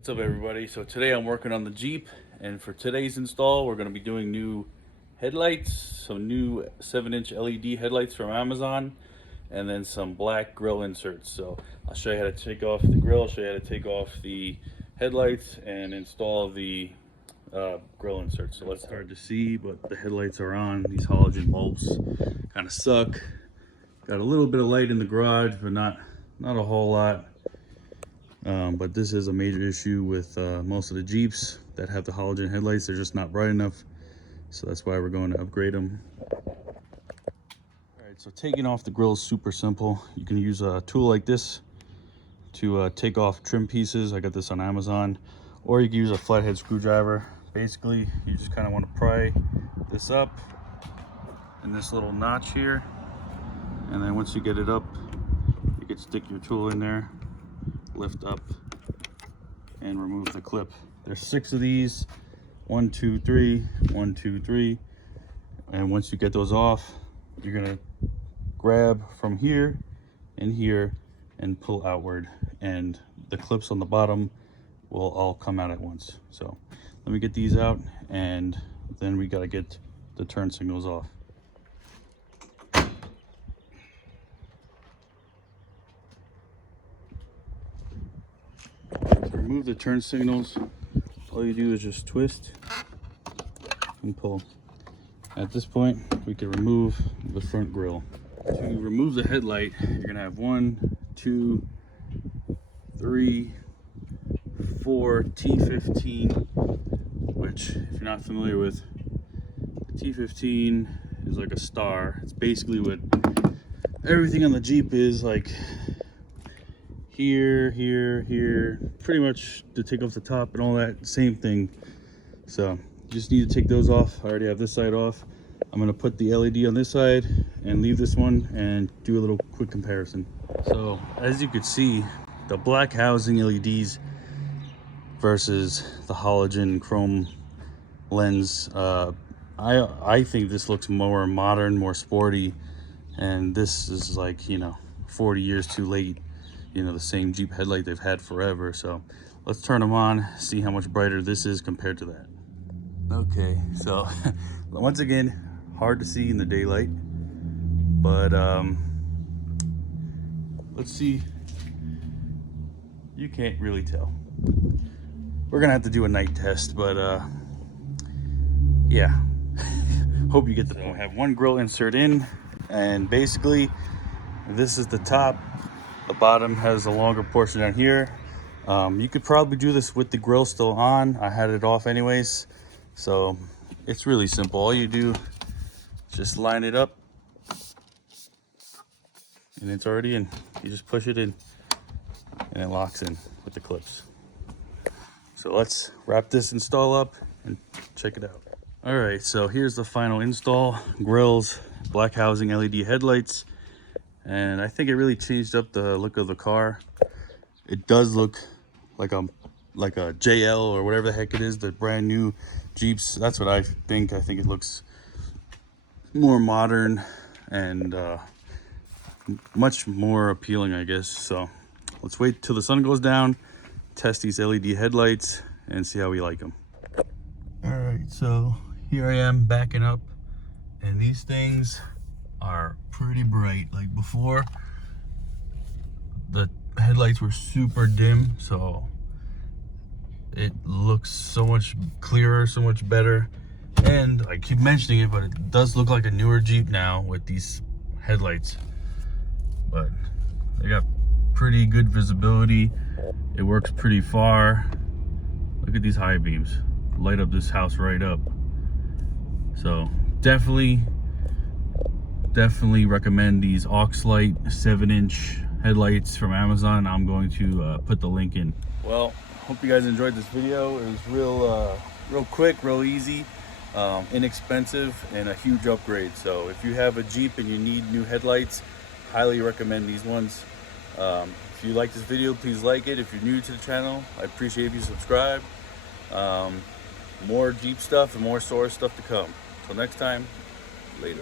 What's up, everybody? So today I'm working on the Jeep, and for today's install we're going to be doing new headlights, some new 7-inch LED headlights from Amazon, and then some black grill inserts. So I'll show you how to take off the grill, show you how to take off the headlights, and install the grill inserts. So let's start to see, but the headlights are on. These halogen bulbs kind of suck. Got a little bit of light in the garage, but not a whole lot. But this is a major issue with most of the Jeeps that have the halogen headlights. They're just not bright enough, so that's why we're going to upgrade them. All right, so taking off the grill is super simple. You can use a tool like this to take off trim pieces. I got this on Amazon, or you can use a flathead screwdriver. Basically, you just kind of want to pry this up in this little notch here, and then once you get it up, you can stick your tool in there, lift up, and remove the clip. There's 6 of these, 1 2 3 1 2 3, and once you get those off, you're gonna grab from here and here and pull outward, and the clips on the bottom will all come out at once. So let me get these out, and then we got to get the turn signals off. To remove the turn signals, all you do is just twist and pull. At this point, we can remove the front grille. To remove the headlight, you're gonna have 1 2 3 4 T15, which, if you're not familiar with, the T15 is like a star. It's basically what everything on the Jeep is, like here, here, here, pretty much to take off the top and all that, same thing. So you just need to take those off. I already have this side off. I'm gonna put the LED on this side and leave this one and do a little quick comparison. So as you could see, the black housing LEDs versus the halogen chrome lens, I think this looks more modern, more sporty, and this is like, 40 years too late. The same Jeep headlight they've had forever. So let's turn them on, see how much brighter this is compared to that. Okay, so once again, hard to see in the daylight, but let's see. You can't really tell. We're gonna have to do a night test, but yeah. Hope you get the point. I have one grill insert in, and basically this is the top. The bottom has a longer portion down here. You could probably do this with the grill still on. I had it off anyways, so it's really simple. All you do is just line it up, and it's already in. You just push it in, and it locks in with the clips. So let's wrap this install up and check it out. All right, so here's the final install. Grills, black housing LED headlights, and I think it really changed up the look of the car. It does look like a JL or whatever the heck it is, the brand new Jeeps. That's what I think. I think it looks more modern and much more appealing, I guess. So let's wait till the sun goes down, test these LED headlights, and see how we like them. All right, so here I am backing up, and these things are pretty bright. Like before, the headlights were super dim, so it looks so much clearer, so much better. And I keep mentioning it, but it does look like a newer Jeep now with these headlights. But they got pretty good visibility. It works pretty far. Look at these high beams, light up this house right up. So definitely recommend these Lite 7-inch headlights from Amazon. I'm going to put the link in. Well, hope you guys enjoyed this video. It was real quick, real easy, inexpensive, and a huge upgrade. So if you have a Jeep and you need new headlights, highly recommend these ones. If you like this video, please like it. If you're new to the channel, I appreciate if you subscribe. More Jeep stuff and more Source stuff to come. Till next time, later.